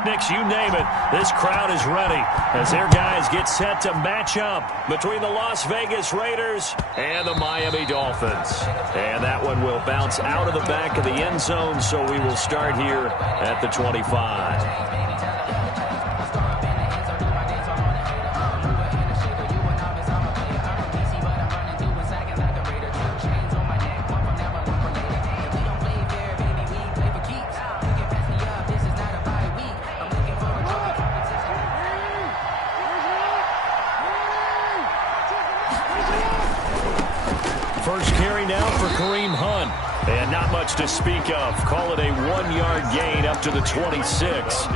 pyrotechnics, you name it. This crowd is ready as their guys get set to match up between the Las Vegas Raiders and the Miami Dolphins. And that one will bounce out of the back of the end zone, so we will start here at the 25. First carry now for Kareem Hunt. And not much to speak of. Call it a 1-yard gain up to the 26.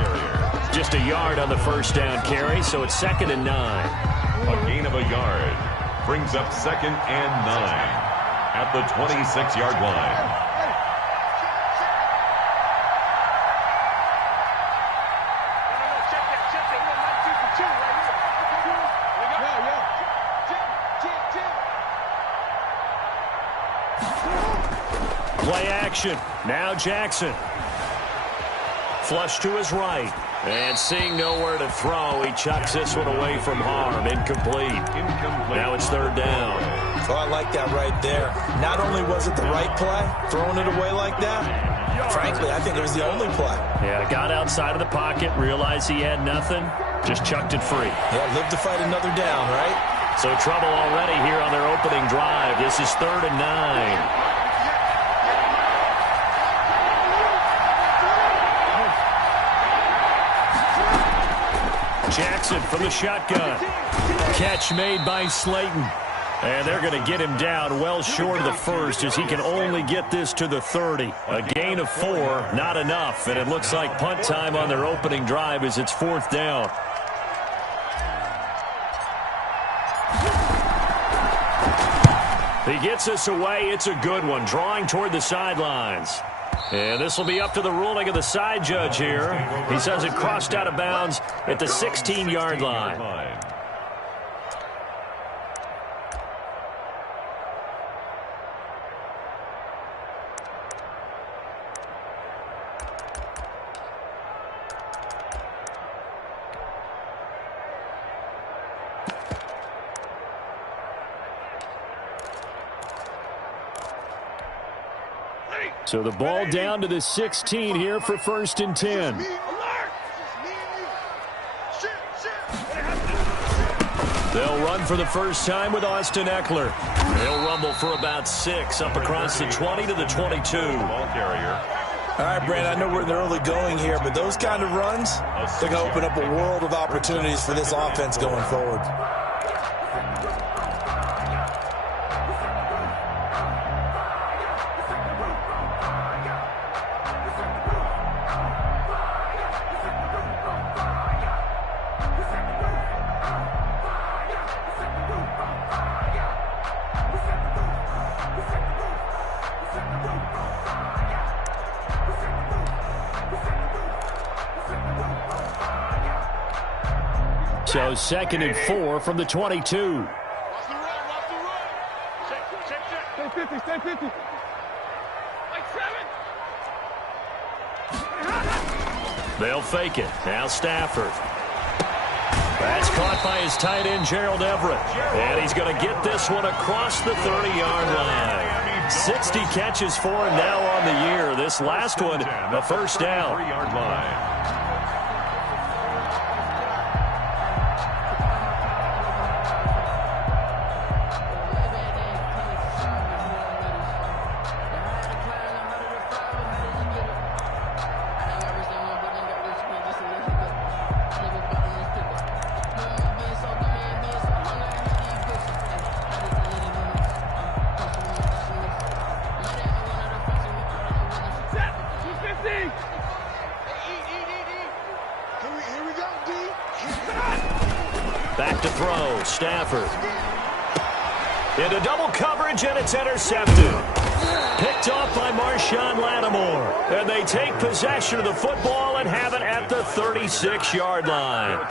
Just a yard on the first down carry, so it's 2nd and 9. A gain of a yard brings up 2nd and 9 at the 26-yard line. Play action. Now Jackson. Flush to his right. And seeing nowhere to throw, he chucks this one away from harm. Incomplete. Now it's 3rd down. Oh, I like that right there. Not only was it the right play, throwing it away like that, frankly, I think it was the only play. Yeah, got outside of the pocket, realized he had nothing, just chucked it free. Yeah, live to fight another down, right? So trouble already here on their opening drive. This is 3rd and 9. Jackson from the shotgun. Catch made by Slayton. And they're going to get him down well short of the first as he can only get this to the 30. A gain of 4, not enough. And it looks like punt time on their opening drive as it's 4th down. He gets us away. It's a good one. Drawing toward the sidelines. And this will be up to the ruling of the side judge here. He says it crossed out of bounds at the 16-yard line. So the ball down to the 16 here for 1st and 10. They'll run for the first time with Austin Eckler. He'll rumble for about 6 up across the 20 to the 22. Ball carrier. All right, Brand, I know we're in the early going here, but those kind of runs, they're going to open up a world of opportunities for this offense going forward. So 2nd and 4 from the 22. They'll fake it. Now Stafford. That's caught by his tight end, Gerald Everett. And he's going to get this one across the 30-yard line. 60 catches for him now on the year. This last one, a first down. 3-yard line. Back to throw, Stafford. Into double coverage, and it's intercepted. Picked off by Marshawn Lattimore. And they take possession of the football and have it at the 36-yard line.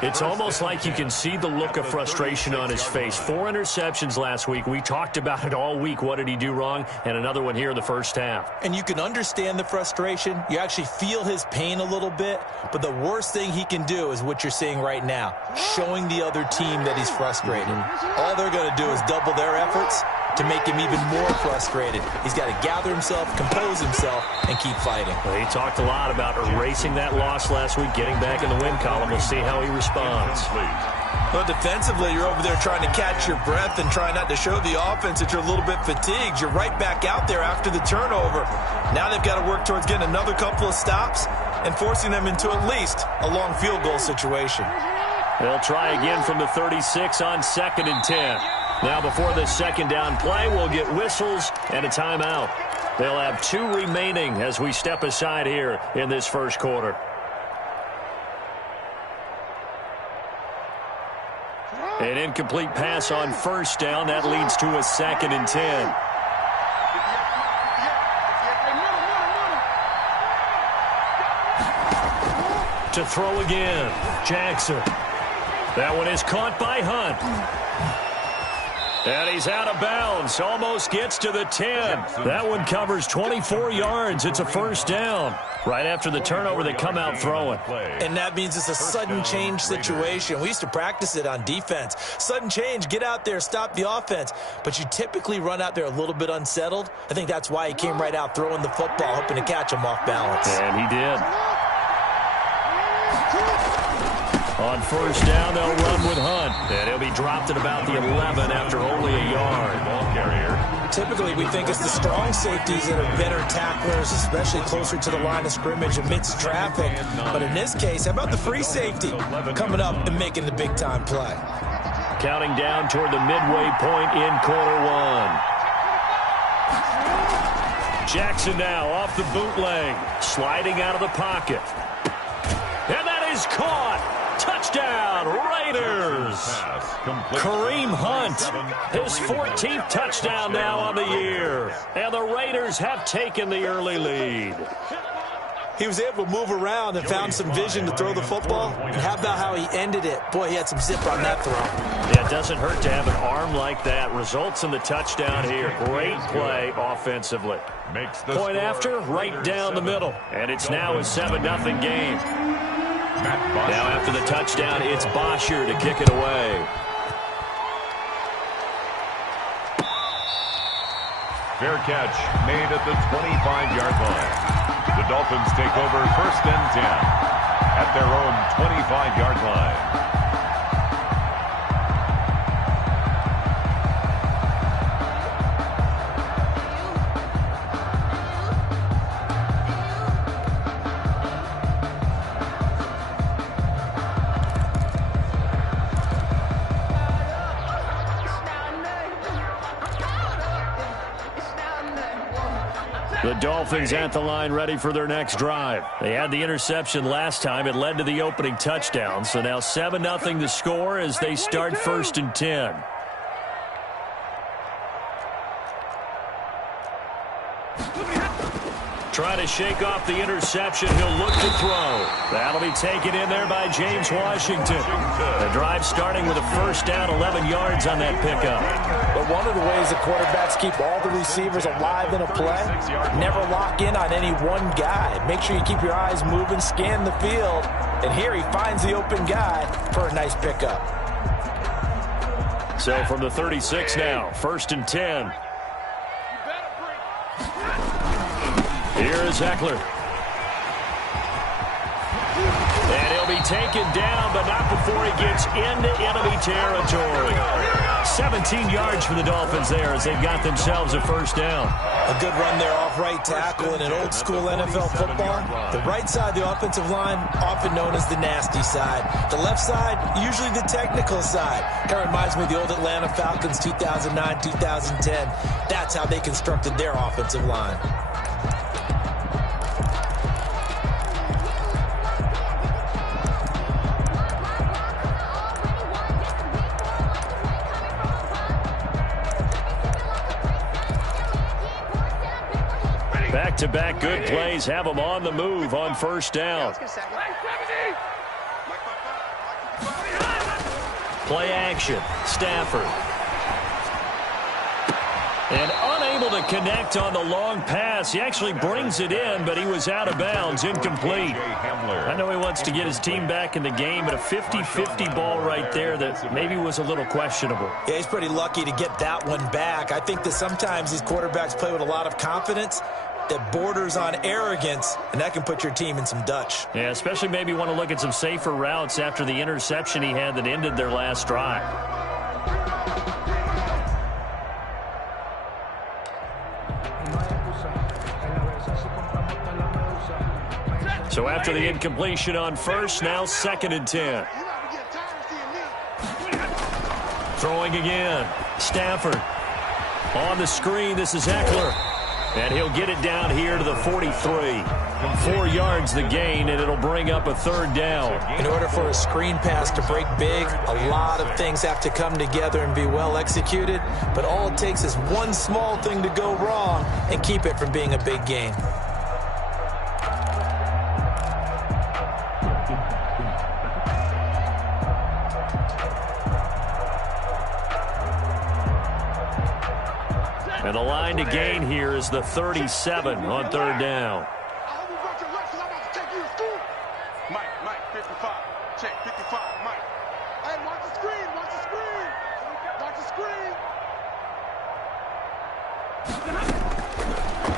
It's almost like you can see the look of frustration on his face. 4 interceptions last week. We talked about it all week. What did he do wrong? And another one here in the first half. And you can understand the frustration. You actually feel his pain a little bit. But the worst thing he can do is what you're seeing right now, showing the other team that he's frustrated. All they're going to do is double their efforts to make him even more frustrated. He's got to gather himself, compose himself, and keep fighting. Well, he talked a lot about erasing that loss last week, getting back in the win column. We'll see how he responds. Well, defensively, you're over there trying to catch your breath and try not to show the offense that you're a little bit fatigued. You're right back out there after the turnover. Now they've got to work towards getting another couple of stops and forcing them into at least a long field goal situation. They'll try again from the 36 on 2nd and 10. Now before the second down play, we'll get whistles and a timeout. They'll have 2 remaining as we step aside here in this first quarter. An incomplete pass on first down. That leads to a 2nd and 10. To throw again, Jackson. That one is caught by Hunt. And he's out of bounds. Almost gets to the 10. That one covers 24 yards. It's a first down. Right after the turnover, they come out throwing. And that means it's a sudden change situation. We used to practice it on defense. Sudden change, get out there, stop the offense. But you typically run out there a little bit unsettled. I think that's why he came right out throwing the football, hoping to catch him off balance. And he did. On first down, they'll run with Hunt. And he'll be dropped at about the 11 after only a yard. Ball carrier. Typically, we think it's the strong safeties that are better tacklers, especially closer to the line of scrimmage amidst traffic. But in this case, how about the free safety coming up and making the big-time play? Counting down toward the midway point in quarter one. Jackson now off the bootleg, sliding out of the pocket. And that is caught. Touchdown, Raiders. Kareem Hunt, his 14th touchdown now on the year. And the Raiders have taken the early lead. He was able to move around and found some vision to throw the football. And how about how he ended it? Boy, he had some zip on that throw. Yeah, it doesn't hurt to have an arm like that. Results in the touchdown here. Great play offensively. Point after, right down the middle. And it's now a 7-0 game. Now after the touchdown, it's Bosher to kick it away. Fair catch made at the 25-yard line. The Dolphins take over 1st and 10 at their own 25-yard line. The Dolphins at the line ready for their next drive. They had the interception last time. It led to the opening touchdown. So now 7-0 the score as they start 1st and 10. Trying to shake off the interception. He'll look to throw. That'll be taken in there by James Washington. The drive starting with a first down, 11 yards on that pickup. But one of the ways the quarterbacks keep all the receivers alive in a play, never lock in on any one guy. Make sure you keep your eyes moving, scan the field. And here he finds the open guy for a nice pickup. So from the 36 now, 1st and 10. Here is Eckler. And he'll be taken down, but not before he gets into enemy territory. 17 yards for the Dolphins there as they've got themselves a first down. A good run there off right tackle in an old-school NFL football. The right side of the offensive line, often known as the nasty side. The left side, usually the technical side. Kind of reminds me of the old Atlanta Falcons 2009, 2010. That's how they constructed their offensive line. back-to-back good plays have them on the move on first down. Play action. Stafford. And unable to connect on the long pass. He actually brings it in, but he was out of bounds, incomplete. I know he wants to get his team back in the game, but a 50-50 ball right there that maybe was a little questionable. Yeah, he's pretty lucky to get that one back. I think that sometimes these quarterbacks play with a lot of confidence that borders on arrogance, and that can put your team in some Dutch. Yeah, especially maybe want to look at some safer routes after the interception he had that ended their last drive. So after the incompletion on first, now 2nd and 10. Throwing again. Stafford. On the screen, this is Eckler. And he'll get it down here to the 43. 4 yards the gain, and it'll bring up a 3rd down. In order for a screen pass to break big, a lot of things have to come together and be well executed. But all it takes is one small thing to go wrong and keep it from being a big gain. And the line to gain here is the 37 on 3rd down. Mike, 55. Check, 55, Mike. Hey, watch the screen, watch the screen. Watch the screen.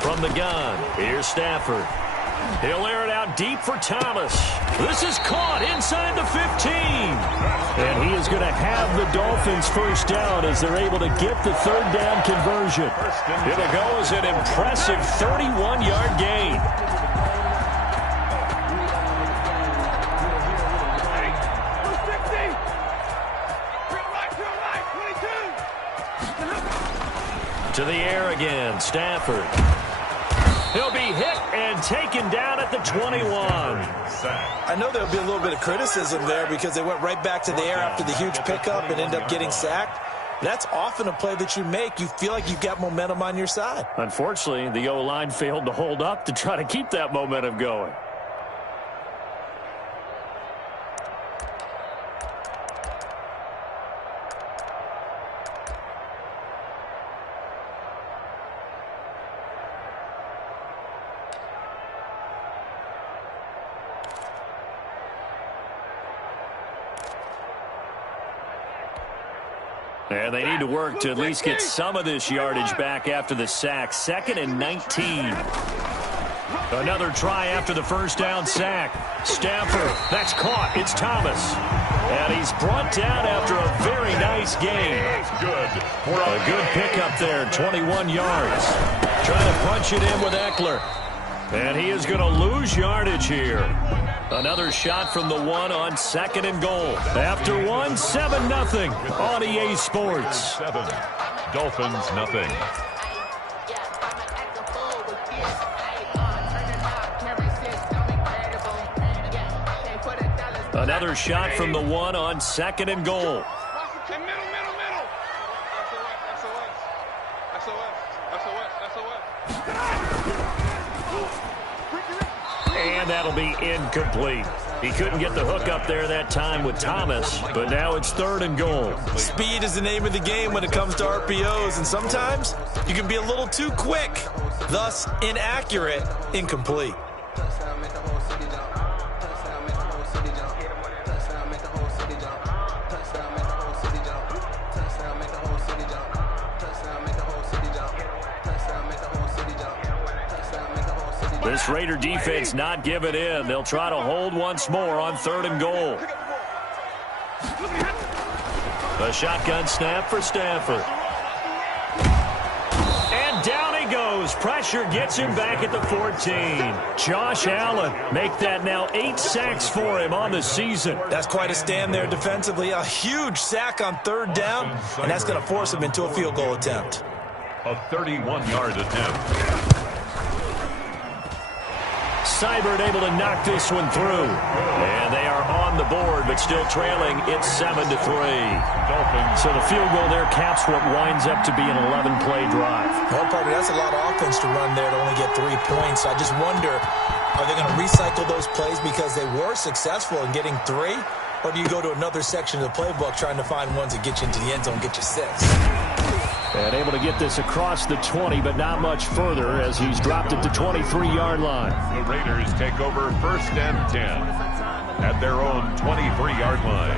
From the gun, here's Stafford. He'll air it out deep for Thomas. This is caught inside the 15. And he is going to have the Dolphins first down as they're able to get the 3rd down conversion. It'll go as an impressive 31-yard gain. To the air again, Stafford. He'll be hit and taken down at the 21. I know there'll be a little bit of criticism there because they went right back to the air after the huge pickup and ended up getting sacked. That's often a play that you make. You feel like you've got momentum on your side. Unfortunately, the O-line failed to hold up to try to keep that momentum going. And they need to work to at least get some of this yardage back after the sack. 2nd and 19. Another try after the first down sack. Stafford, that's caught. It's Thomas. And he's brought down after a very nice gain. A good pickup there, 21 yards. Trying to punch it in with Eckler. And he is going to lose yardage here. Another shot from the 1 on 2nd and goal. After 1, 7-0 on EA Sports. 7. Dolphins, nothing. Another shot from the 1 on 2nd and goal. And that'll be incomplete. He couldn't get the hook up there that time with Thomas, but now it's 3rd and goal. Speed is the name of the game when it comes to RPOs, and sometimes you can be a little too quick, thus inaccurate, incomplete. This Raider defense not giving in. They'll try to hold once more on 3rd and goal. The shotgun snap for Stafford. And down he goes. Pressure gets him back at the 14. Josh Allen make that now 8 sacks for him on the season. That's quite a stand there defensively. A huge sack on 3rd down, and that's going to force him into a field goal attempt. A 31-yard attempt. Seibert able to knock this one through. And they are on the the board, but still trailing. It's 7-3. Dolphins. So the field goal there caps what winds up to be an 11-play drive. Well, partner, that's a lot of offense to run there to only get 3 points. I just wonder, are they going to recycle those plays because they were successful in getting 3? Or do you go to another section of the playbook trying to find ones that get you into the end zone, get you 6? And able to get this across the 20, but not much further as he's dropped it to 23-yard line. The Raiders take over 1st and 10 at their own 23-yard line.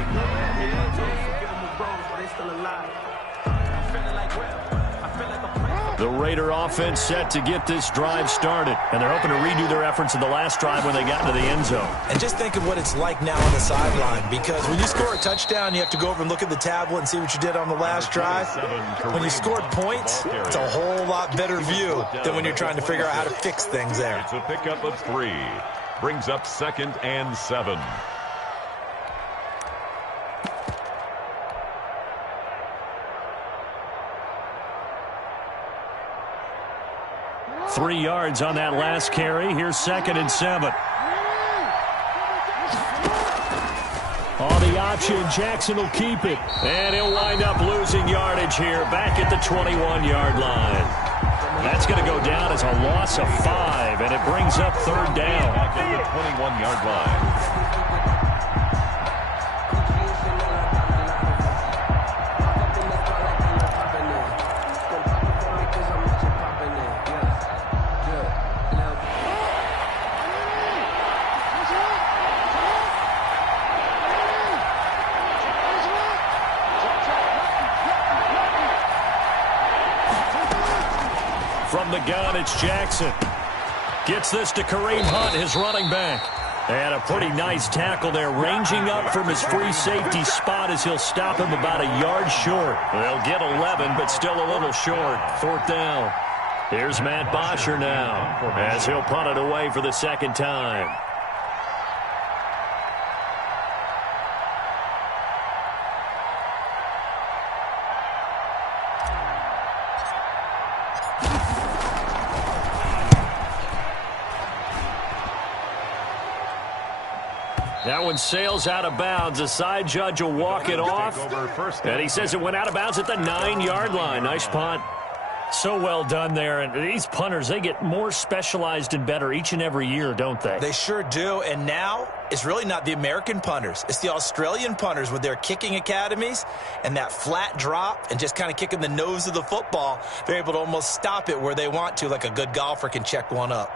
The Raider offense set to get this drive started, and they're hoping to redo their efforts in the last drive when they got into the end zone. And just think of what it's like now on the sideline, because when you score a touchdown, you have to go over and look at the tablet and see what you did on the last drive. When you scored points, it's a whole lot better view than when you're trying to figure out how to fix things there. It's a pickup of 3. Brings up 2nd and 7. 3 yards on that last carry. Here's 2nd and 7. On the option, Jackson will keep it. And he'll wind up losing yardage here back at the 21-yard line. That's going to go down as a loss of 5, and it brings up 3rd down. Back at the 21-yard line. From the gun, it's Jackson. Gets this to Kareem Hunt, his running back. And a pretty nice tackle there, ranging up from his free safety spot as he'll stop him about a yard short. They'll get 11, but still a little short. 4th down. Here's Matt Bosher now as he'll punt it away for the 2nd time. That one sails out of bounds. The side judge will walk it off. And he says it went out of bounds at the 9-yard line. Nice punt. So well done there. And these punters, they get more specialized and better each and every year, don't they? They sure do. And now it's really not the American punters. It's the Australian punters with their kicking academies and that flat drop and just kind of kicking the nose of the football. They're able to almost stop it where they want to, like a good golfer can check one up.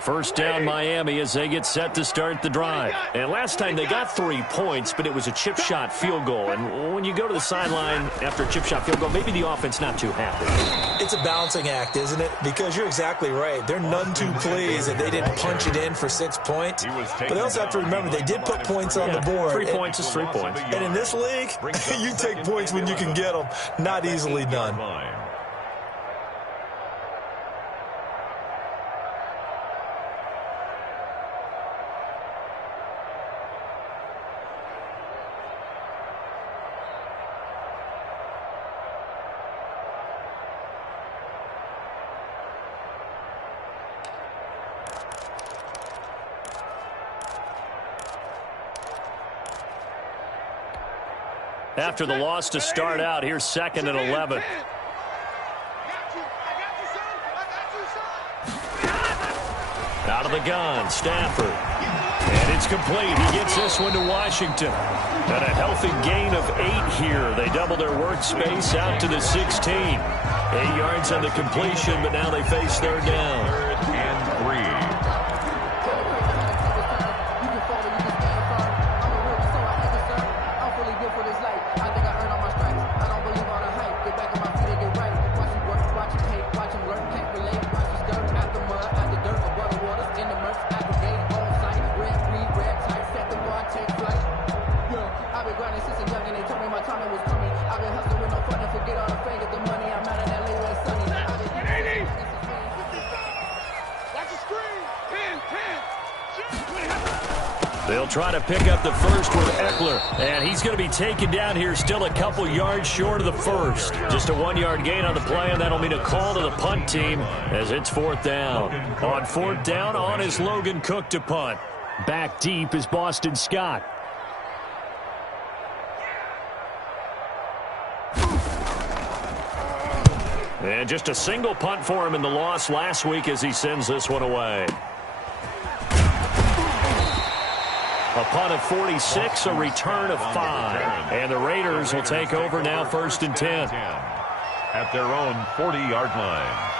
First down, Miami, as they get set to start the drive. And last time they got 3 points, but it was a chip shot field goal. And when you go to the sideline after a chip shot field goal, maybe the offense not too happy. It's a balancing act, isn't it? Because you're exactly right. They're none too pleased that they didn't punch it in for 6 points. But they also have to remember they did put points on the board. 3 points is 3 points. And in this league, you take points when you can get them. Not easily done. After the loss to start out, here's 2nd and 11. Out of the gun, Stafford. And it's complete. He gets this one to Washington. And a healthy gain of 8 here. They double their workspace out to the 16. 8 yards on the completion, but now they face 3rd down. 3rd and 3. They'll try to pick up the first with Eckler, and he's going to be taken down here still a couple yards short of the first. Just a 1-yard gain on the play, and that'll mean a call to the punt team as it's 4th down. On 4th down, on is Logan Cook to punt. Back deep is Boston Scott. And just a single punt for him in the loss last week as he sends this one away. A punt of 46, a return of 5. And the Raiders will take over now 1st and 10. At their own 40-yard line.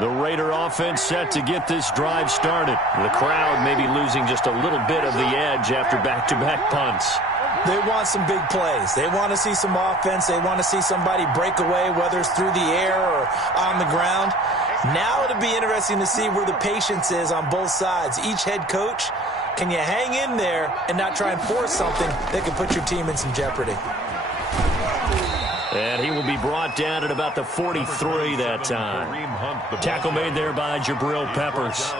The Raider offense set to get this drive started. The crowd may be losing just a little bit of the edge after back-to-back punts. They want some big plays. They want to see some offense. They want to see somebody break away, whether it's through the air or on the ground. Now it'll be interesting to see where the patience is on both sides. Each head coach, can you hang in there and not try and force something that could put your team in some jeopardy? And he will be brought down at about the 43 that time. Tackle made there by Jabril Peppers.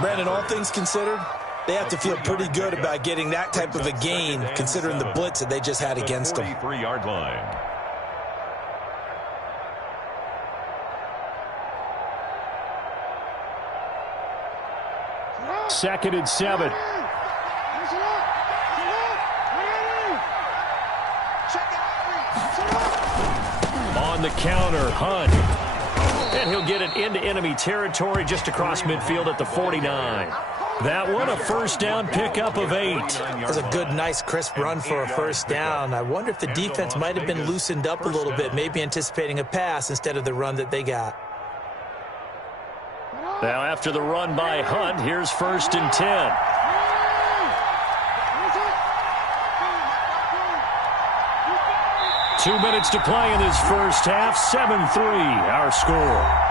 Brandon, all things considered, they have to feel pretty good about getting that type of a gain considering the blitz that they just had against them. 43-yard line. Second and 7. On the counter, Hunt. And he'll get it into enemy territory just across midfield at the 49. That one a first down pickup of 8. That was a good, nice, crisp run for a first down. I wonder if the defense might have been loosened up a little bit, maybe anticipating a pass instead of the run that they got. Now after the run by Hunt, here's 1st and 10. Two minutes to play in this first half. 7-3 our score.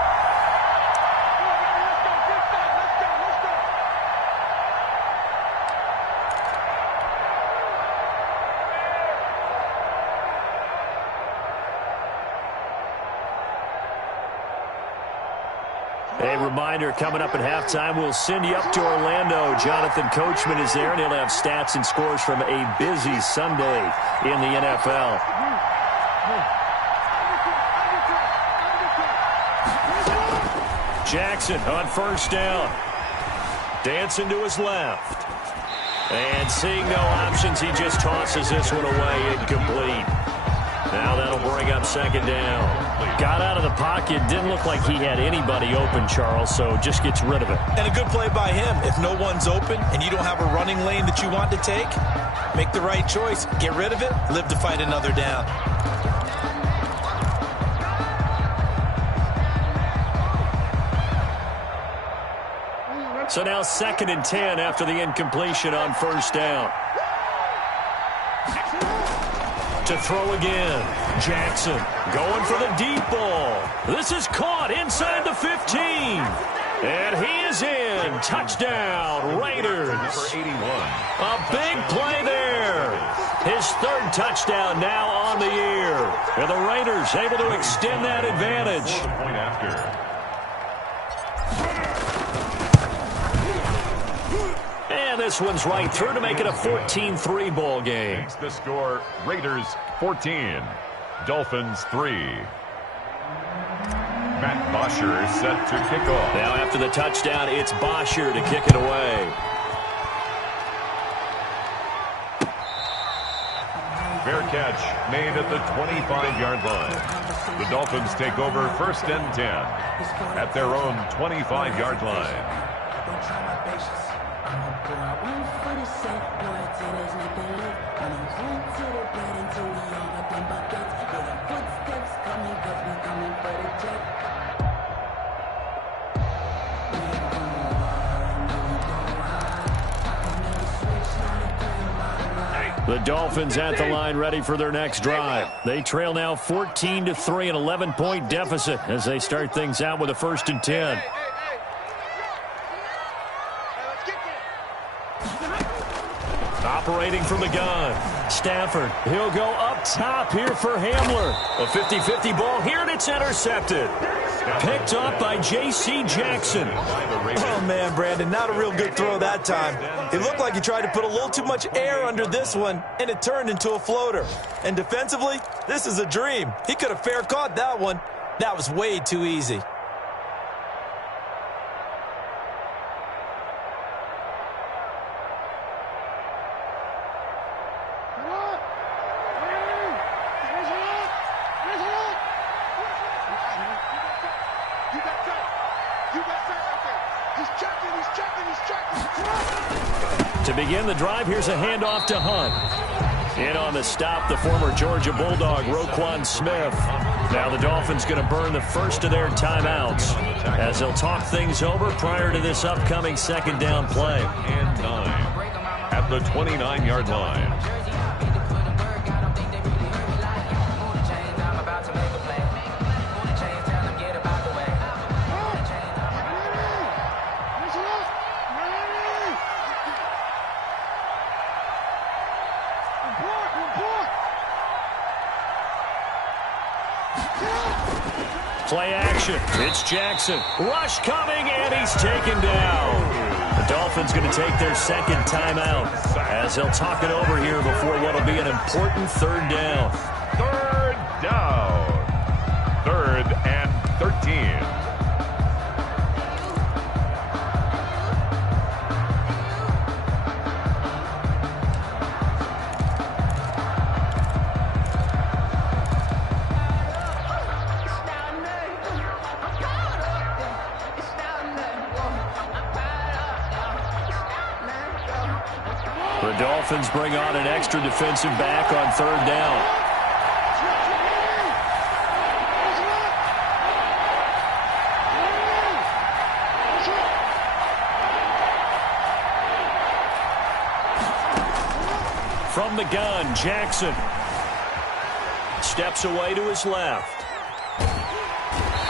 A reminder, coming up at halftime, we'll send you up to Orlando. Jonathan Coachman is there, and he'll have stats and scores from a busy Sunday in the NFL. Jackson on first down. Dancing to his left. And seeing no options, he just tosses this one away, incomplete. Now that'll bring up 2nd down. Got out of the pocket, didn't look like he had anybody open, Charles, so just gets rid of it. And a good play by him. If no one's open and you don't have a running lane that you want to take, make the right choice. Get rid of it, live to fight another down. So now 2nd and 10 after the incompletion on first down. To throw again. Jackson going for the deep ball. This is caught inside the 15. And he is in. Touchdown, Raiders. A big play there. His 3rd touchdown now on the year. And the Raiders able to extend that advantage. Point after. And this one's right through to make it a 14-3 ball game. Makes the score Raiders 14, Dolphins 3. Matt Bosher is set to kick off. Now after the touchdown, it's Bosher to kick it away. Fair catch made at the 25-yard line. The Dolphins take over 1st and 10 at their own 25-yard line. The Dolphins at the line ready for their next drive. They trail now 14-3, an 11-point deficit as they start things out with a 1st and 10. Operating from the gun. Stafford, he'll go up top here for Hamler. A 50-50 ball here, and it's intercepted. Picked up by J.C. Jackson. Oh, man, Brandon, not a real good throw that time. It looked like he tried to put a little too much air under this one, and it turned into a floater. And defensively, this is a dream. He could have fair caught that one. That was way too easy. To begin the drive, here's a handoff to Hunt. In on the stop, the former Georgia Bulldog, Roquan Smith. Now the Dolphins going to burn the first of their timeouts as they'll talk things over prior to this upcoming second down play. And 9 at the 29-yard line. Play action. It's Jackson. Rush coming, and he's taken down. The Dolphins going to take their second timeout as they'll talk it over here before what will be an important third down. Third down. 3rd and 13. The Dolphins bring on an extra defensive back on third down. From the gun, Jackson steps away to his left.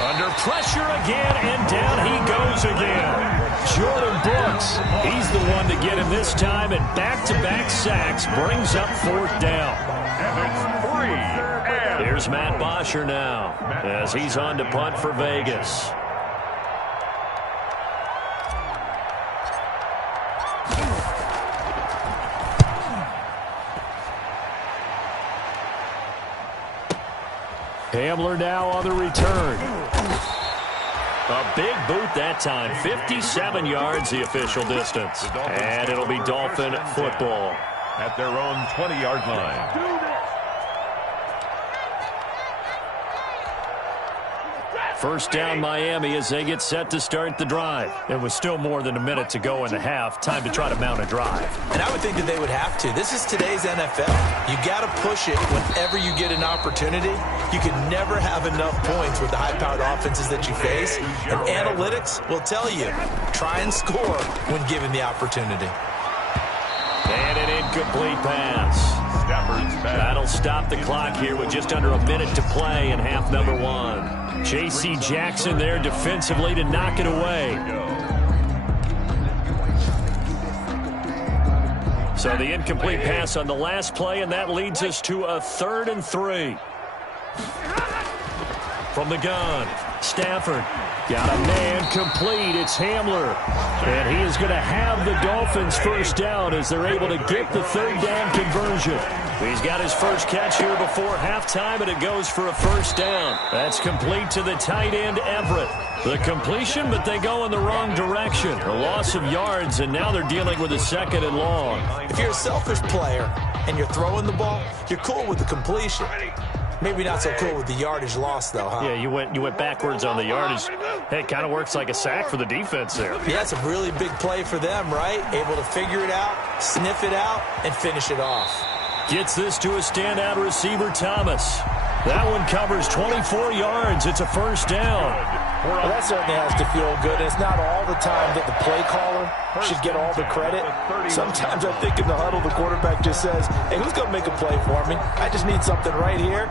Under pressure again, and down he goes again. Jordan Brooks, he's the one to get him this time, and back-to-back sacks brings up fourth down. And it's 3. Here's Matt Bosher now as he's on to punt for Vegas. Hamler now on the return. A big boot that time. 57 yards the official distance. And it'll be Dolphin football. At their own 20-yard line. First down Miami as they get set to start the drive. It was still more than a minute to go in the half. Time to try to mount a drive. And I would think that they would have to. This is today's NFL. You got to push it whenever you get an opportunity. You can never have enough points with the high-powered offenses that you face. And analytics will tell you, try and score when given the opportunity. And an incomplete pass. That'll stop the clock here with just under a minute to play in half number 1. J.C. Jackson there defensively to knock it away. So the incomplete pass on the last play, and that leads us to a 3rd and 3. From the gun, Stafford got a man complete. It's Hamler. And he is going to have the Dolphins first down as they're able to get the third down conversion. He's got his first catch here before halftime, and it goes for a first down. That's complete to the tight end, Everett. The completion, but they go in the wrong direction. A loss of yards, and now they're dealing with a 2nd and long. If you're a selfish player and you're throwing the ball, you're cool with the completion. Maybe not so cool with the yardage loss, though, huh? Yeah, you went backwards on the yardage. Hey, it kind of works like a sack for the defense there. Yeah, it's a really big play for them, right? Able to figure it out, sniff it out, and finish it off. Gets this to a standout receiver, Thomas. That one covers 24 yards. It's a first down. Well, that certainly has to feel good. It's not all the time that the play caller should get all the credit. Sometimes I think in the huddle, the quarterback just says, hey, who's going to make a play for me? I just need something right here.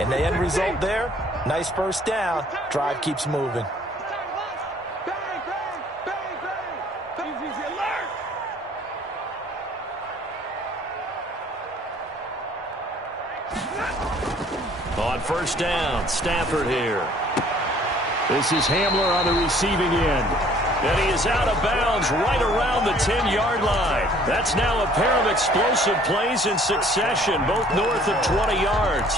And the end result there, nice first down. Drive keeps moving. On first down, Stafford here. This is Hamler on the receiving end. And he is out of bounds right around the 10-yard line. That's now a pair of explosive plays in succession, both north of 20 yards.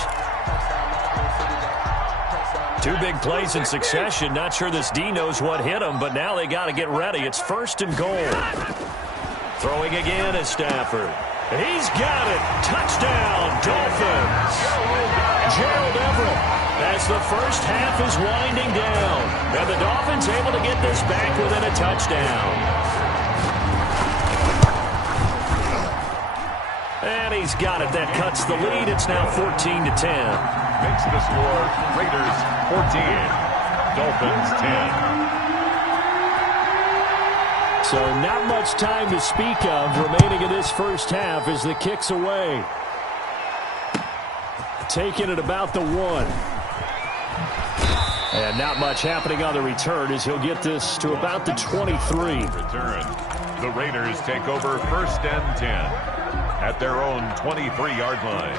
Two big plays in succession. Not sure this D knows what hit him, but now they got to get ready. It's first and goal. Throwing again is Stafford. He's got it. Touchdown, Dolphins. Gerald Everett, as the first half is winding down. And the Dolphins able to get this back within a touchdown. And he's got it. That cuts the lead. It's now 14-10. Makes the score Raiders 14, Dolphins 10. So not much time to speak of remaining in this first half as the kick's away. Taking it about the 1. And not much happening on the return as he'll get this to about the 23. Return. The Raiders take over first and 10 at their own 23-yard line.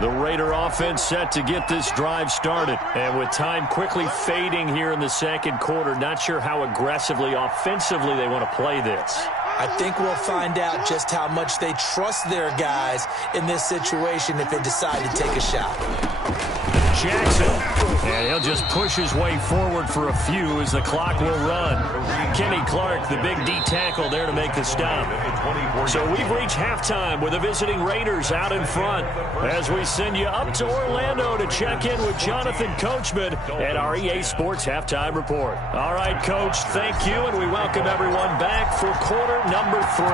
The Raider offense set to get this drive started. And with time quickly fading here in the second quarter, not sure how aggressively, offensively they want to play this. I think we'll find out just how much they trust their guys in this situation if they decide to take a shot. Jackson, and he'll just push his way forward for a few as the clock will run. Kenny Clark, the big D tackle there to make the stop. So we've reached halftime with the visiting Raiders out in front as we send you up to Orlando to check in with Jonathan Coachman at our EA Sports Halftime Report. All right, Coach, thank you, and we welcome everyone back for quarter number 3.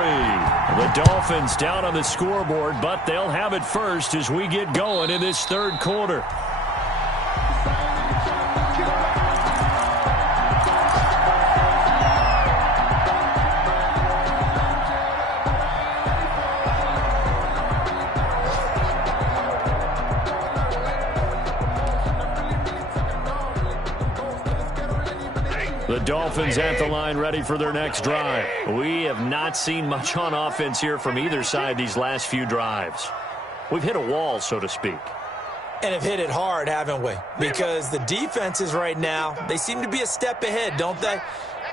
The Dolphins down on the scoreboard, but they'll have it first as we get going in this third quarter. The Dolphins at the line ready for their next drive. We have not seen much on offense here from either side these last few drives. We've hit a wall, so to speak. And have hit it hard, haven't we? Because the defenses right now, they seem to be a step ahead, don't they?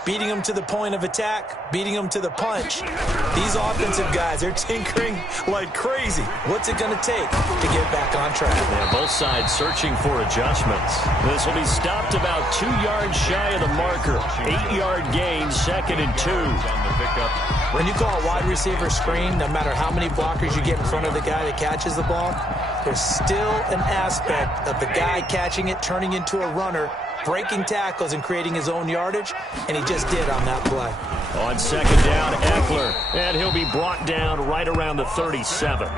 Beating them to the point of attack, beating them to the punch. These offensive guys, they're tinkering like crazy. What's it going to take to get back on track? Yeah, both sides searching for adjustments. This will be stopped about 2 yards shy of the marker. 8-yard gain, second and 2. When you call a wide receiver screen, no matter how many blockers you get in front of the guy that catches the ball, there's still an aspect of the guy catching it, turning into a runner, breaking tackles and creating his own yardage, and he just did on that play. On second down, Eckler, and he'll be brought down right around the 37.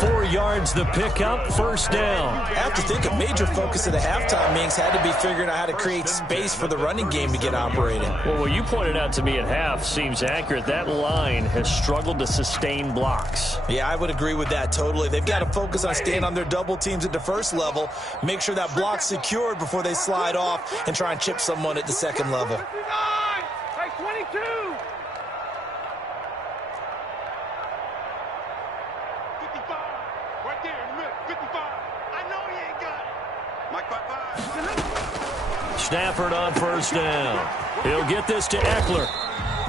4 yards the pickup, first down. I have to think a major focus of the halftime meetings had to be figuring out how to create space for the running game to get operating. Well, what you pointed out to me at half seems accurate. That line has struggled to sustain blocks. Yeah, I would agree with that totally. They've got to focus on staying on their double teams at the first level, make sure that block's secured before they slide off and try and chip someone at the second level. 22. Right there in the middle. 55. I know he ain't got it. Mike 5. Stafford on first down. He'll get this to Eckler.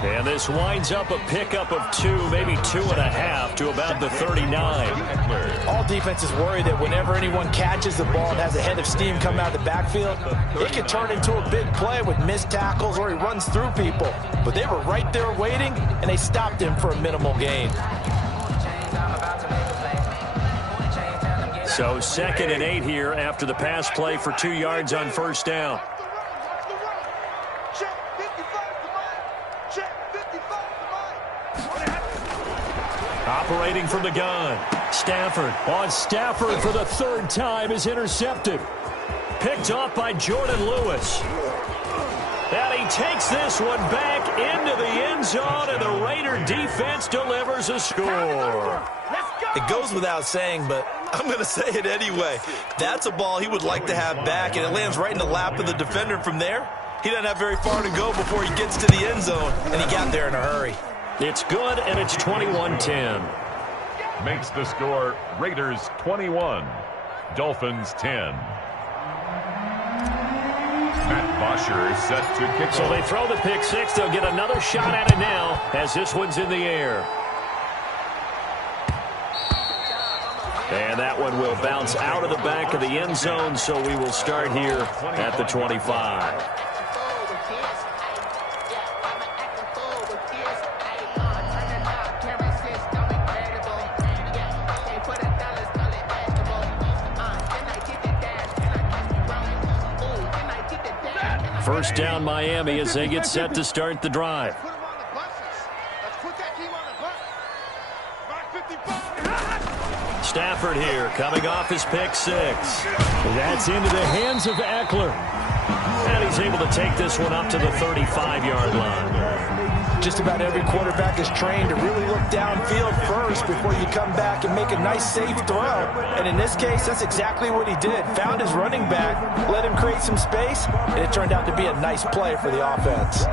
And this winds up a pickup of 2, maybe 2.5 to about the 39. All defenses worry that whenever anyone catches the ball and has a head of steam come out of the backfield, it can turn into a big play with missed tackles or he runs through people. But they were right there waiting, and they stopped him for a minimal gain. So second and 8 here after the pass play for 2 yards on first down. Operating from the gun. Stafford on Stafford for the third time is intercepted. Picked off by Jordan Lewis. And he takes this one back into the end zone, and the Raider defense delivers a score. It goes without saying, but I'm going to say it anyway. That's a ball he would like to have back, and it lands right in the lap of the defender from there. He doesn't have very far to go before he gets to the end zone, and he got there in a hurry. It's good, and it's 21-10. Makes the score Raiders 21, Dolphins 10. Matt Bosher is set to kick So off. they throw the pick six. They'll get another shot at it now as this one's in the air. And that one will bounce out of the back of the end zone, so we will start here at the 25. First down, Miami, as they get set to start the drive. Stafford here, coming off his pick six. That's into the hands of Eckler. And he's able to take this one up to the 35-yard line. Just about every quarterback is trained to really look downfield first before you come back and make a nice, safe throw. And in this case, that's exactly what he did. Found his running back, let him create some space, and it turned out to be a nice play for the offense.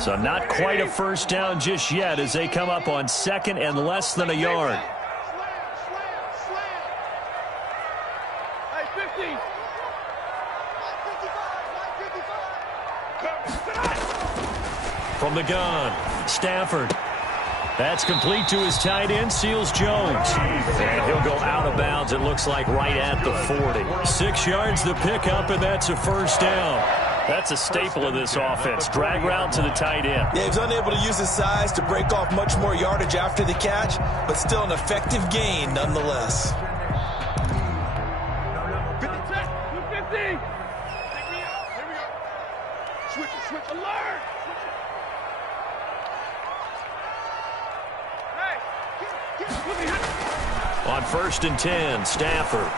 So not quite a first down just yet as they come up on second and less than a yard. From the gun, Stafford. That's complete to his tight end, Seals Jones. And he'll go out of bounds, it looks like, right at the 40. 6 yards the pickup, and that's a first down. That's a staple of this offense. Drag route to the tight end. Yeah, he was unable to use his size to break off much more yardage after the catch, but still an effective gain nonetheless. 250. Here we go. Switch. Alert. On first and 10, Stafford.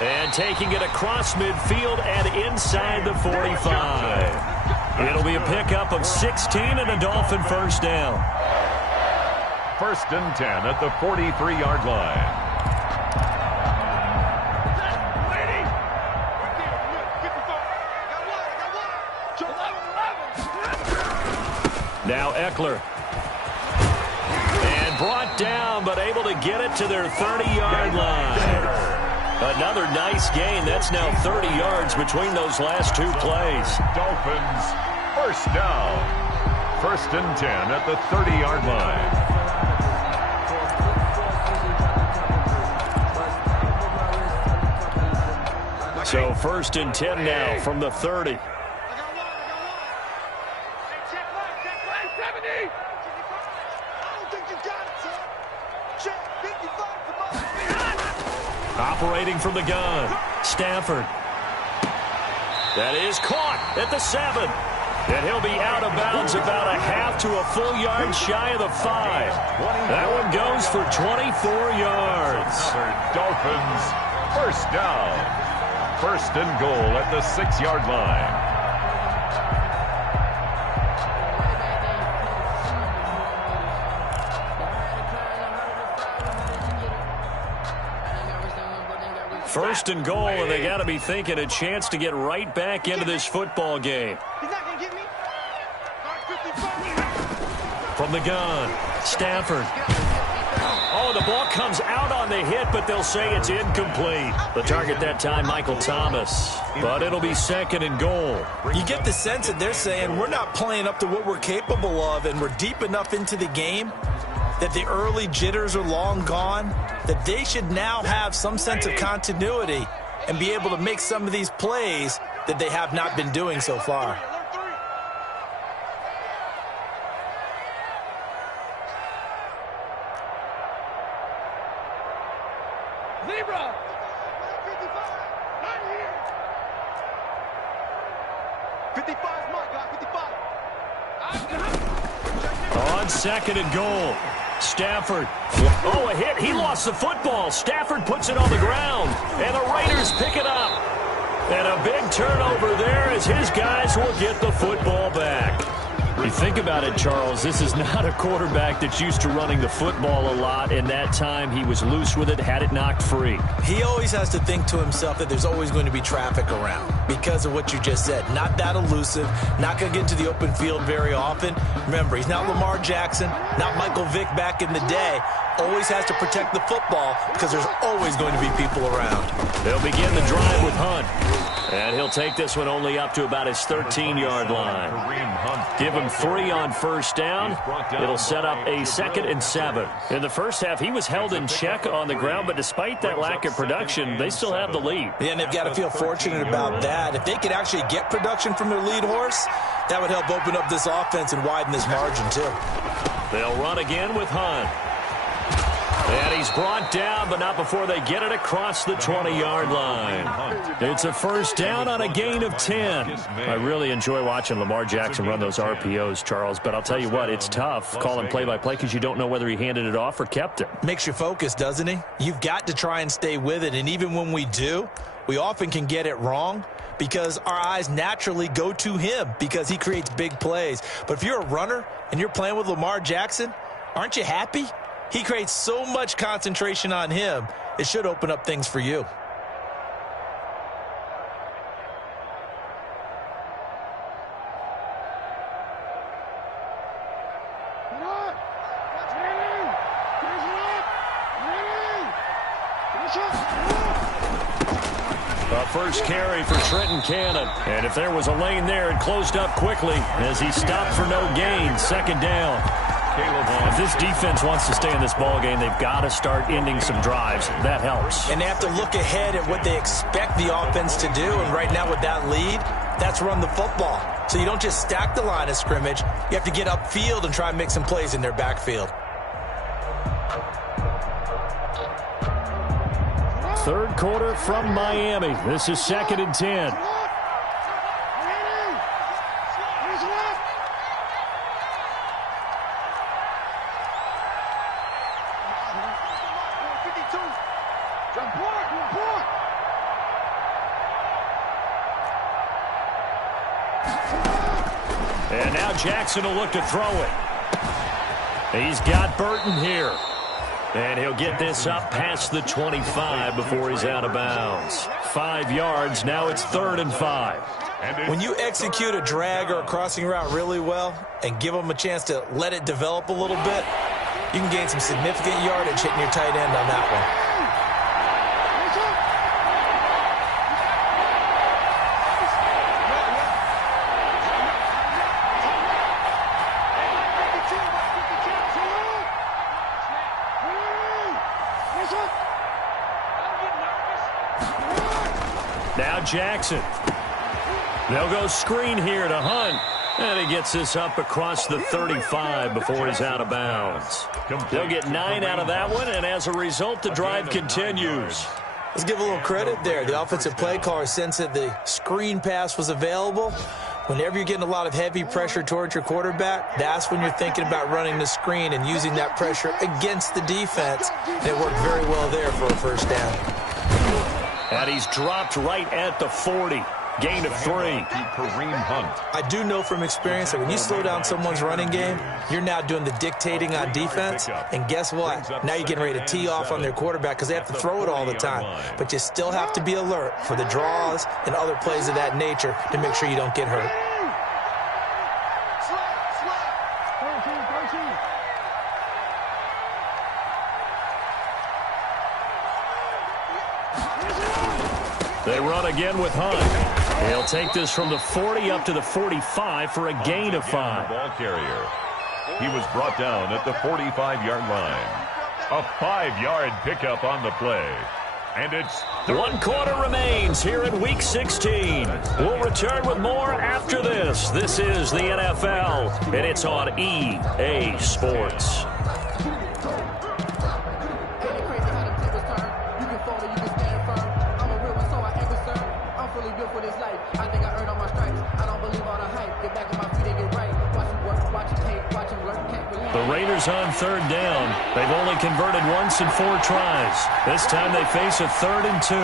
And taking it across midfield and inside the 45. It'll be a pickup of 16 and a Dolphin first down. First and 10 at the 43-yard line. Now Eckler. And brought down, but able to get it to their 30-yard line. Another nice gain. That's now 30 yards between those last two plays. Dolphins first down. First and 10 at the 30-yard line. So first and 10 now from the 30. Operating from the gun, Stafford. That is caught at the 7. And he'll be out of bounds about a half to a full yard shy of the 5. That one goes for 24 yards. Dolphins first down. First and goal at the 6-yard line. First and goal, and they got to be thinking a chance to get right back into this football game. He's not going to get me. From the gun, Stafford. Oh, the ball comes out on the hit, but they'll say it's incomplete. The target that time, Michael Thomas. But it'll be second and goal. You get the sense that they're saying we're not playing up to what we're capable of, and we're deep enough into the game that the early jitters are long gone, that they should now have some sense of continuity and be able to make some of these plays that they have not been doing so far. Zebra. 55 is my guy. 55. On second and goal, Stafford. Oh, a hit. He lost the football. Stafford puts it on the ground, and the Raiders pick it up. And a big turnover there as his guys will get the football back. You think about it, Charles, this is not a quarterback that's used to running the football a lot, and that time he was loose with it, had it knocked free. He always has to think to himself that there's always going to be traffic around because of what you just said. Not that elusive, not going to get into the open field very often. Remember, he's not Lamar Jackson, not Michael Vick back in the day. Always has to protect the football because there's always going to be people around. They'll begin the drive with Hunt. And he'll take this one only up to about his 13-yard line. Give him 3 on first down. It'll set up a 2nd and 7. In the first half, he was held in check on the ground, but despite that lack of production, they still have the lead. Yeah, and they've got to feel fortunate about that. If they could actually get production from their lead horse, that would help open up this offense and widen this margin, too. They'll run again with Hunt. And he's brought down, but not before they get it across the 20-yard line. It's a first down on a gain of 10. I really enjoy watching Lamar Jackson run those RPOs, Charles, but I'll tell you what, it's tough calling play-by-play because you don't know whether he handed it off or kept it. Makes you focus, doesn't he? You've got to try and stay with it, and even when we do, we often can get it wrong because our eyes naturally go to him because he creates big plays. But if you're a runner and you're playing with Lamar Jackson, aren't you happy? He creates so much concentration on him, it should open up things for you. A first carry for Trenton Cannon. And if there was a lane there, it closed up quickly as he stopped for no gain. 2nd down. If this defense wants to stay in this ballgame, they've got to start ending some drives. That helps. And they have to look ahead at what they expect the offense to do. And right now with that lead, that's run the football. So you don't just stack the line of scrimmage. You have to get upfield and try and make some plays in their backfield. 3rd quarter from Miami. This is 2nd and 10. And now Jackson will look to throw it. He's got Burton here. And he'll get this up past the 25 before he's out of bounds. 5 yards. Now it's 3rd and 5. When you execute a drag or a crossing route really well and give them a chance to let it develop a little bit, you can gain some significant yardage hitting your tight end on that one. Now Jackson. They'll go screen here to Hunt. And he gets this up across the 35 before he's out of bounds. They'll get 9 out of that one, and as a result, the drive continues. Let's give a little credit there. The offensive play caller sensed that the screen pass was available. Whenever you're getting a lot of heavy pressure towards your quarterback, that's when you're thinking about running the screen and using that pressure against the defense. And it worked very well there for a first down. And he's dropped right at the 40. Gain of 3. I do know from experience that when you slow down someone's running game, you're now doing the dictating on defense. And guess what? Now you're getting ready to tee off on their quarterback because they have to throw it all the time. But you still have to be alert for the draws and other plays of that nature to make sure you don't get hurt. They run again with Hunt. He'll take this from the 40 up to the 45 for a gain of 5. Ball carrier. He was brought down at the 45-yard line. A 5-yard pickup on the play. And it's 1 quarter remains here in Week 16. We'll return with more after this. This is the NFL, and it's on EA Sports. The Raiders on 3rd down. They've only converted once in 4 tries. This time they face a 3rd and 2.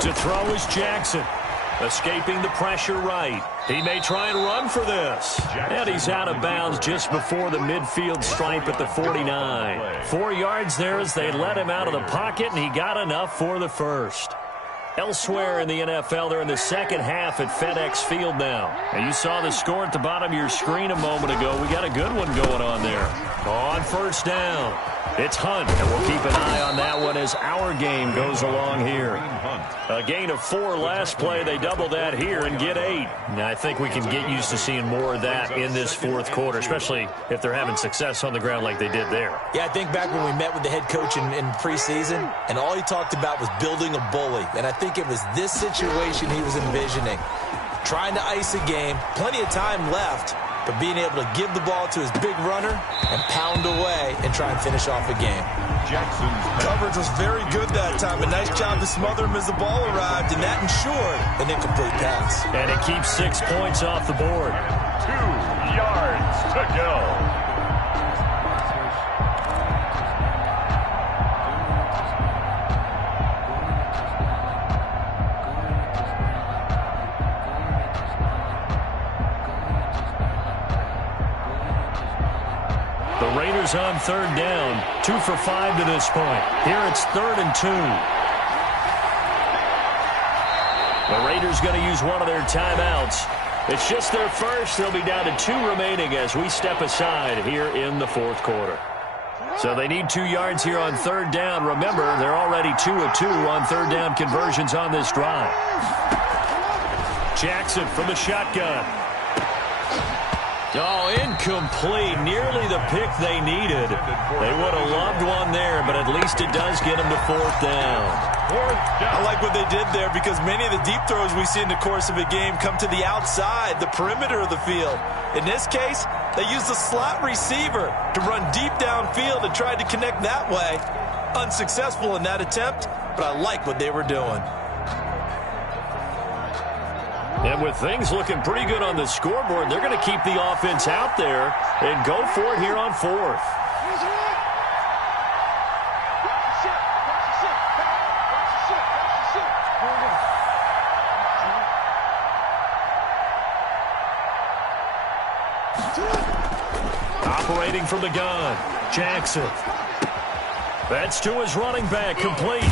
To throw is Jackson. Escaping the pressure right. He may try and run for this. And he's out of bounds just before the midfield stripe at the 49. 4 yards there as they let him out of the pocket, and he got enough for the first. Elsewhere in the NFL, they're in the second half at FedEx Field now. And you saw the score at the bottom of your screen a moment ago. We got a good one going on there. On first down, it's Hunt, and we'll keep an eye on that one as our game goes along here. A gain of 4 last play. They double that here and get 8. Now, I think we can get used to seeing more of that in this fourth quarter, especially if they're having success on the ground like they did there. Yeah, I think back when we met with the head coach in preseason, and all he talked about was building a bully. And I think it was this situation he was envisioning. Trying to ice a game, plenty of time left, but being able to give the ball to his big runner and pound away and try and finish off a game. Jackson's coverage was very good that time. A nice job to smother him as the ball arrived, and that ensured an incomplete pass. And it keeps 6 points off the board. 2 yards to go. The Raiders on third down, 2 for 5 to this point. Here it's 3rd and 2. The Raiders going to use one of their timeouts. It's just their first. They'll be down to 2 remaining as we step aside here in the fourth quarter. So they need 2 yards here on third down. Remember, they're already 2 of 2 on third down conversions on this drive. Jackson from the shotgun. Oh, incomplete. Nearly the pick they needed. They would have loved one there, but at least it does get them to 4th down. I like what they did there because many of the deep throws we see in the course of a game come to the outside, the perimeter of the field. In this case, they used the slot receiver to run deep downfield and tried to connect that way. Unsuccessful in that attempt, but I like what they were doing. And with things looking pretty good on the scoreboard, they're going to keep the offense out there and go for it here on 4th. Operating from the gun, Jackson. That's to his running back, complete.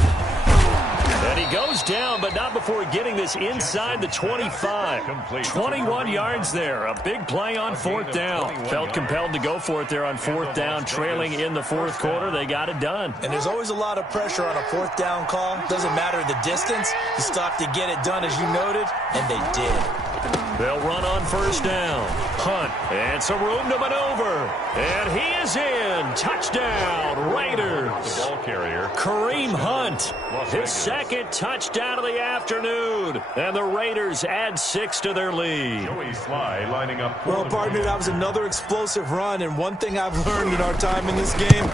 And he goes down, but not before getting this inside the 25. 21 yards there. A big play on 4th down. Felt compelled to go for it there on 4th down, trailing in the fourth quarter. They got it done. And there's always a lot of pressure on a 4th down call. Doesn't matter the distance. You stop to get it done, as you noted, and they did. They'll run on first down. Hunt, and some room to maneuver. And he is in. Touchdown, Raiders. The ball carrier, Kareem Hunt, his second touchdown of the afternoon. And the Raiders add 6 to their lead. Joey Sly lining up. Well, partner, that was another explosive run, and one thing I've learned in our time in this game,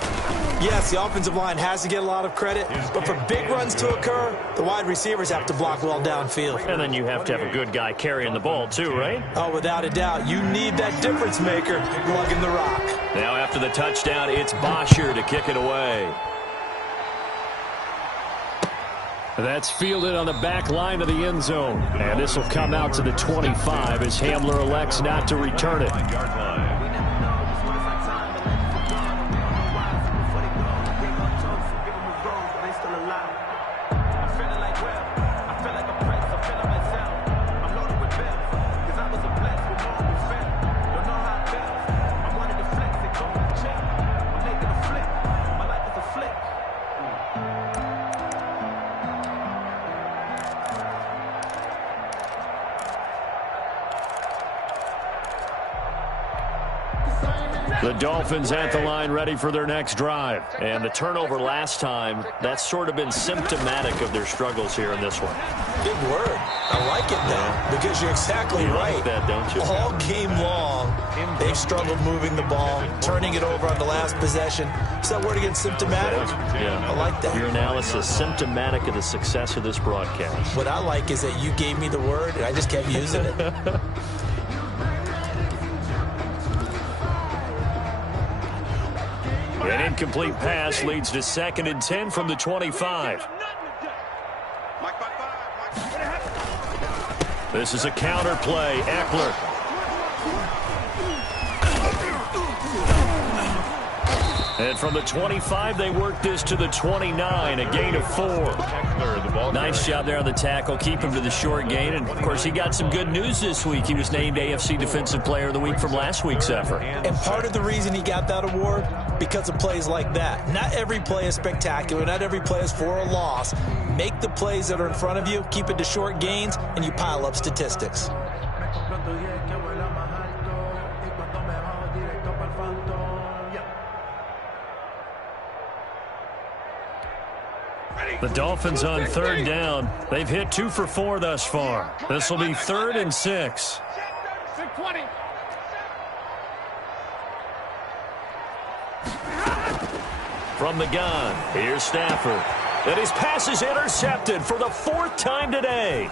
yes, the offensive line has to get a lot of credit, but for big runs to occur, the wide receivers have to block well downfield. And then you have to have a good guy carrying the ball too, right? Oh, without a doubt. You need that difference maker lugging the rock. Now after the touchdown, it's Bosher to kick it away. That's fielded on the back line of the end zone. And this will come out to the 25 as Hamler elects not to return it. The Dolphins at the line ready for their next drive. And the turnover last time, that's sort of been symptomatic of their struggles here in this one. Big word. I like it, though, because you're exactly right. Like that, don't you? All game long, they've struggled moving the ball, turning it over on the last possession. Is that word again, symptomatic? Yeah. I like that. Your analysis, symptomatic of the success of this broadcast. What I like is that you gave me the word, and I just kept using it. incomplete pass leads to 2nd and 10 from the 25. This is a counter play. Eckler. And from the 25, they work this to the 29, a gain of 4. Nice job there on the tackle. Keep him to the short gain. And, of course, he got some good news this week. He was named AFC Defensive Player of the Week from last week's effort. And part of the reason he got that award, because of plays like that. Not every play is spectacular. Not every play is for a loss. Make the plays that are in front of you, keep it to short gains, and you pile up statistics. The Dolphins on 3rd down. They've hit 2 for 4 thus far. This will be 3rd and 6. From the gun, here's Stafford. And his pass is intercepted for the 4th time today.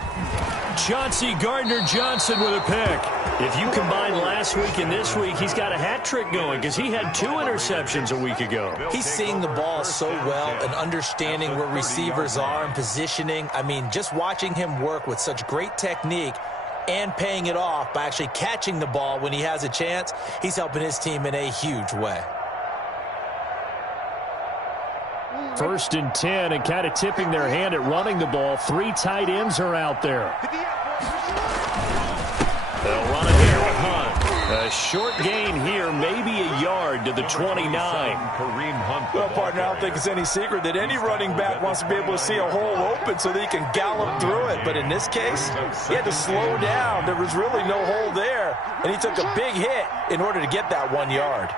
Chauncey Gardner-Johnson with a pick. If you combine last week and this week, he's got a hat trick going because he had 2 interceptions a week ago. He's seeing the ball so well and understanding where receivers are and positioning. I mean, just watching him work with such great technique and paying it off by actually catching the ball when he has a chance, he's helping his team in a huge way. 1st and 10 and kind of tipping their hand at running the ball. 3 tight ends are out there. They'll run it here with Hunt. A short gain here, maybe a yard to the 29. Well, partner, I don't think it's any secret that any running back wants to be able to see a hole open so that he can gallop through it. But in this case, he had to slow down. There was really no hole there, and he took a big hit in order to get that 1 yard.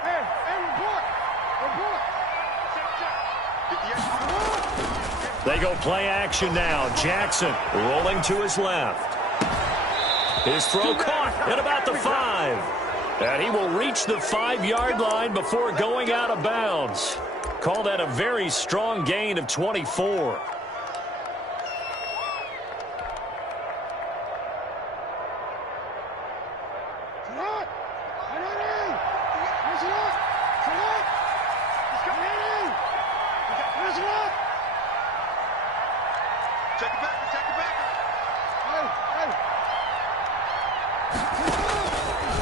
They go play action now. Jackson rolling to his left. His throw caught at about the 5. And he will reach the 5-yard line before going out of bounds. Call that a very strong gain of 24.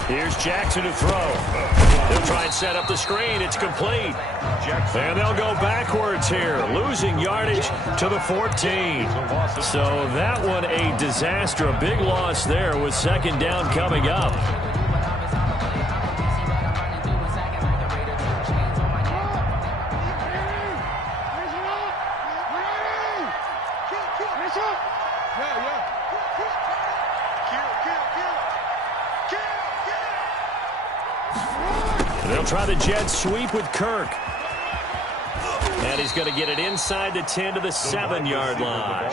Here's Jackson to throw. He'll try and set up the screen. It's complete. And they'll go backwards here, losing yardage to the 14. So that one a disaster. A big loss there with 2nd down coming up. They'll try the jet sweep with Kirk. And he's going to get it inside the 10 to the 7-yard line.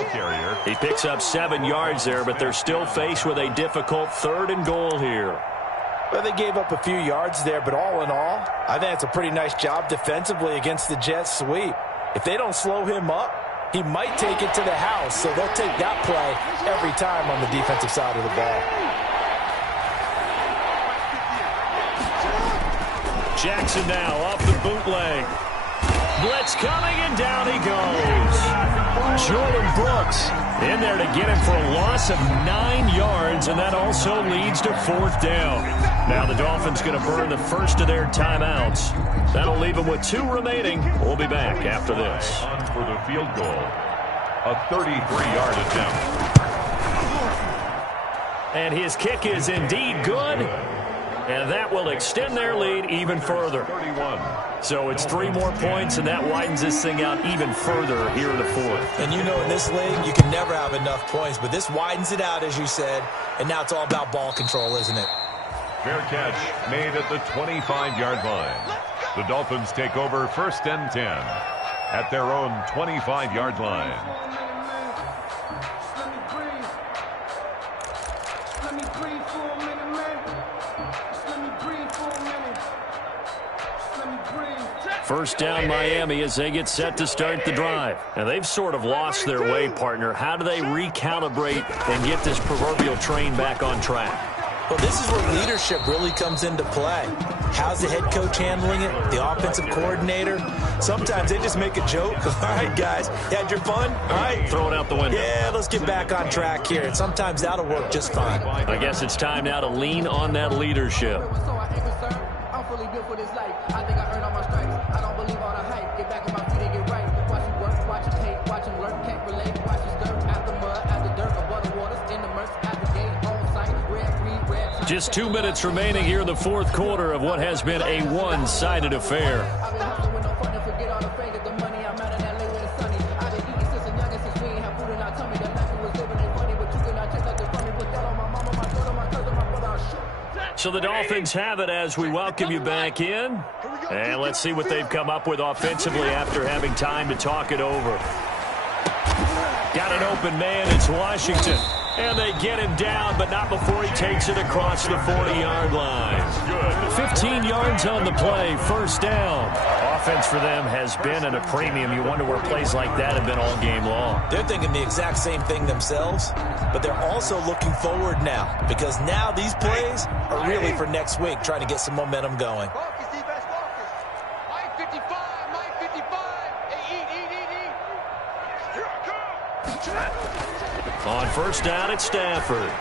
He picks up 7 yards there, but they're still faced with a difficult 3rd and goal here. Well, they gave up a few yards there, but all in all, I think it's a pretty nice job defensively against the jet sweep. If they don't slow him up, he might take it to the house, so they'll take that play every time on the defensive side of the ball. Jackson now off the bootleg. Blitz coming, and down he goes. Jordan Brooks in there to get him for a loss of 9 yards, and that also leads to 4th down. Now the Dolphins going to burn the first of their timeouts. That'll leave them with 2 remaining. We'll be back after this. For the field goal, a 33-yard attempt. And his kick is indeed good. And that will extend their lead even further. 31. So it's 3 more points, and that widens this thing out even further here in the 4th. And you know, in this league, you can never have enough points, but this widens it out, as you said, and now it's all about ball control, isn't it? Fair catch made at the 25-yard line. The Dolphins take over 1st and 10 at their own 25-yard line. First down Miami as they get set to start the drive. And they've sort of lost their way, partner. How do they recalibrate and get this proverbial train back on track? Well, this is where leadership really comes into play. How's the head coach handling it? The offensive coordinator? Sometimes they just make a joke. All right, guys, you had your fun? All right. Throw it out the window. Yeah, let's get back on track here. And sometimes that'll work just fine. I guess it's time now to lean on that leadership. I'm fully built for this life. I think I earned all my stripes. I don't believe all the hype. Get back on my feet and get right. Watch him work, watch him hate, watch him lurk, can't relate. Watch his dirt, out the mud, out the dirt, above the waters, in the murks, at the gate, on site, red. Just 2 minutes remaining here in the fourth quarter of what has been a one-sided affair. I've been hustling with no fun and forget all the fake of the money. I'm out in LA when it's sunny. I've been eating since a youngin' since we ain't have food in our tummy. The life we was living ain't funny, but you cannot take nothing from me. Put that on my mama, my daughter, my cousin, my brother, I'll shoot. So the Dolphins have it as we welcome you back in. And let's see what they've come up with offensively after having time to talk it over. Got an open man. It's Washington. And they get him down, but not before he takes it across the 40-yard line. 15 yards on the play, first down. Offense for them has been at a premium. You wonder where plays like that have been all game long. They're thinking the exact same thing themselves, but they're also looking forward now because now these plays are really for next week, trying to get some momentum going. Focus, defense, focus. Mike 55, Mike 55. Hey, eat. Here I come. On first down, it's Stafford.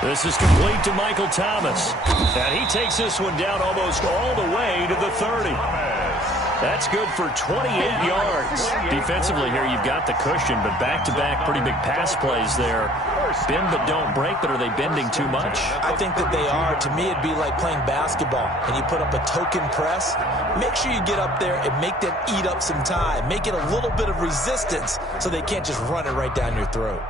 This is complete to Michael Thomas. And he takes this one down almost all the way to the 30. That's good for 28 yards. Defensively here, you've got the cushion, but back-to-back pretty big pass plays there. Bend but don't break, but are they bending too much? I think that they are. To me, it'd be like playing basketball, and you put up a token press. Make sure you get up there and make them eat up some time. Make it a little bit of resistance so they can't just run it right down your throat.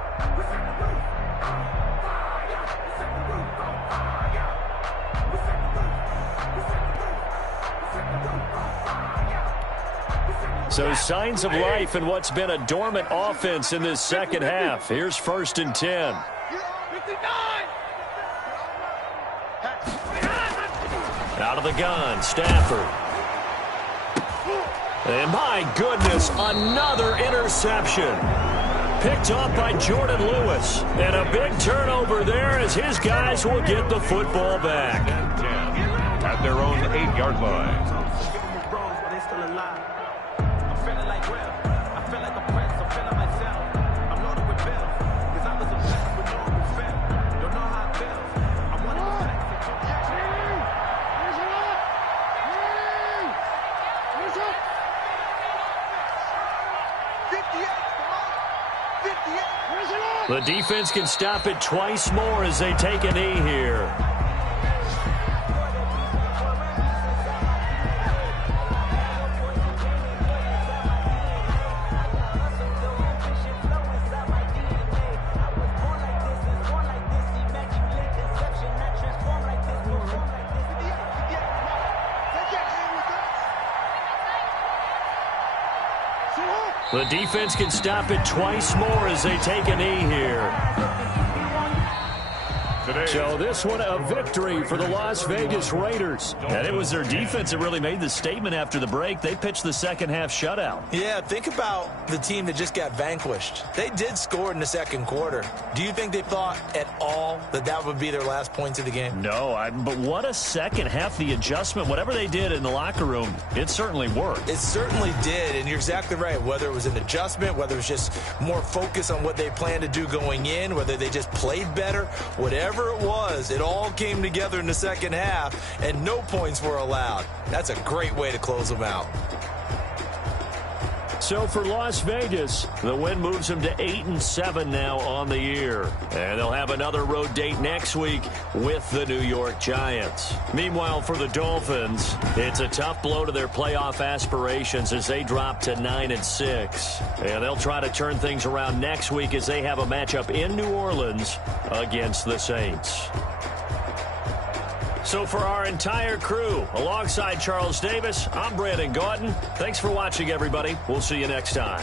So signs of life in what's been a dormant offense in this second half. Here's 1st and 10. Out of the gun, Stafford. And my goodness, another interception. Picked off by Jordan Lewis. And a big turnover there as his guys will get the football back. 10 at their own 8-yard line. The defense can stop it twice more as they take a knee here. The defense can stop it twice more as they take a knee here. So this one a victory for the Las Vegas Raiders. And it was their defense that really made the statement after the break. They pitched the second half shutout. Yeah, think about the team that just got vanquished. They did score in the second quarter. Do you think they thought at all that that would be their last points of the game? No, but what a second half. The adjustment, whatever they did in the locker room, it certainly worked. It certainly did, and you're exactly right. Whether it was an adjustment, whether it was just more focus on what they planned to do going in, whether they just played better, whatever it was, it all came together in the second half, and no points were allowed. That's a great way to close them out. So for Las Vegas, the win moves them to 8-7 now on the year. And they'll have another road date next week with the New York Giants. Meanwhile, for the Dolphins, it's a tough blow to their playoff aspirations as they drop to 9-6. And they'll try to turn things around next week as they have a matchup in New Orleans against the Saints. So for our entire crew, alongside Charles Davis, I'm Brandon Gautin. Thanks for watching, everybody. We'll see you next time.